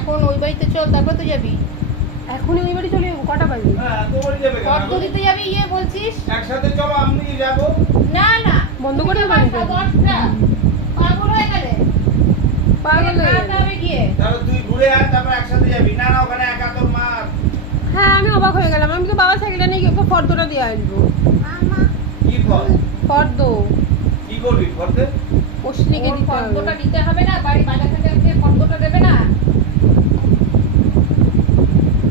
এখন ওই বাড়িতে চল, তারপর তো যাবি। এখনই ওই বাড়ি চলে যাবো? কটা বাজে? হ্যাঁ তো বলি যাবে কত দিতে যাবি ইয়ে বলছিস? একসাথে চলো, আমি যাবো। না না, বন্ধ করে দেবো আমি তো। 10টা পাগল হয়ে গেলে পাগল হয়ে খাওয়াতে গেলে। হবে গিয়ে। তাহলে তুই ঘুরে আয়, তারপর একসাথে যাবি। না না, ওখানে একা তোর মা। হ্যাঁ আমি অবাক হয়ে গেলাম, আমি তো বাবা সাইকেলে নিয়ে গিয়ে ওকে ফর্দটা দিয়ে আসবো। কি ফল? ফর্দ কি করবি ফলতে? অশ্লিকে ওর দিতে হবে। ফর্দটা দিতে হবে না, বাড়ি বাজার থেকে আজকে ফর্দটা দেবে না।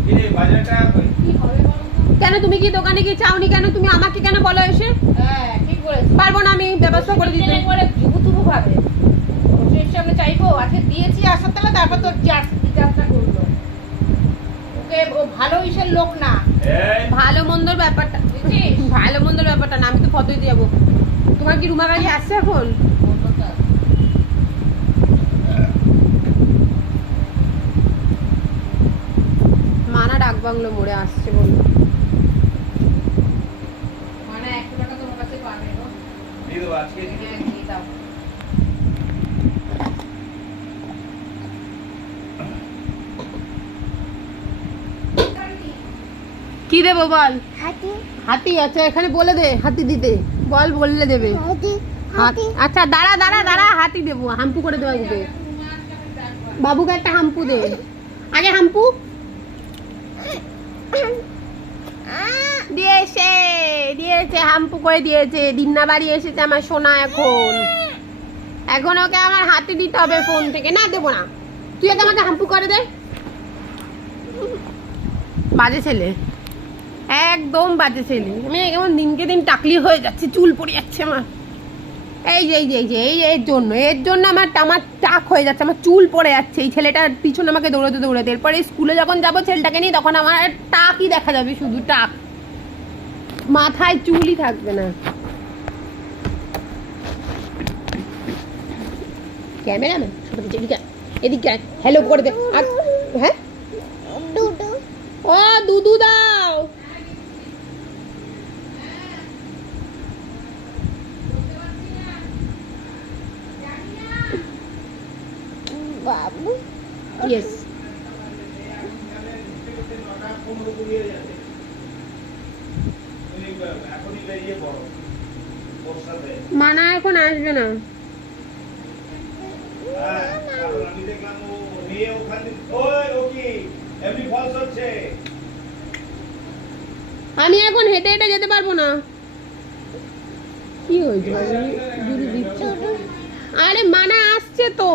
কি রে, বাজার টাকা কই? কি হবে বলো তো? কেন তুমি কি দোকানে গিয়ে চাওনি কেন? তুমি আমাকে কেন বলো এসে? হ্যাঁ ঠিক বলেছিস। পারবো না আমি ব্যবস্থা করে দিতে। করে জুবুতুবু ভাবে ওর সামনে চাইবো, আজকে দিয়েছি আসার তাহলে তারপর তোর যাত্রা করলো। ওকে ও ভালো ইসের লোক না, এই ভালো মন্দর ব্যাপারটা, বুঝছিস? ভালো মন্দর ব্যাপারটা না, আমি তো ফটোই দিয়ে যাবো। তোমার কি রুমা গাড়ি আসছে এখন? মানা ডাক বাংলো মোড়ে আসছে বললো। মানে 1 টাকা তোমার কাছে পাবে গো। দিয়ে দেবো আজকে। হ্যাঁ, দিয়ে দাও। কি দেবো বল? হাতি হাতি? আচ্ছা এখানে বলে দে হাতি দিতে, বল বললে দেবে। হাতি হাতি আচ্ছা দাঁড়া দাঁড়া দাঁড়া, হাতি দেবো, হাম্পু করে দেবো বাবুকে। বাবুকে একটা হাম্পু দে, আগে হাম্পু দিয়েছে, দিয়েছে হাম্পু করে দিয়েছে। দিন্না বাড়ি এসেছে আমার সোনা। এখন ওকে আমার হাতি দিতে হবে ফোন থেকে। না দেবো না, তুই আগে আমাকে হাম্পু করে দে। বাজে ছেলে, একদম বাজে ছেলে। আমি কেমন দিনকে দিন টাকলি হয়ে যাচ্ছে, চুল পড়ে যাচ্ছে আমার। এই যে এই যে এই যে এই এর জন্য আমার টাক হয়ে যাচ্ছে, আমার চুল পড়ে যাচ্ছে। এই ছেলেটার পিছনে আমাকে দৌড়াতে দৌড়াতে। এরপরে স্কুলে যখন যাবো ছেলেটাকে নিয়ে, তখন আমার টাকই দেখা যাবে, শুধু টাক, মাথায় চুলই থাকবে না। ক্যামেরাম্যান ছোট পিছিয়ে এদিকে এদিকে হ্যালো করে দে। হ্যাঁ দুদু ও দুধু দাও। বাবু ইয়েস এখনই বেরিয়ে পড়ো ওর সাথে। মানা এখন আসবে না। হ্যাঁ, কারণ আমি দেখলাম ও নিয়ে ওখান থেকে ওই ও কি এমনি ফলস হচ্ছে। আমি এখন হেঁটে হেঁটে যেতে পারবো না। কি হয়েছে? আরে মানা আসছে তো।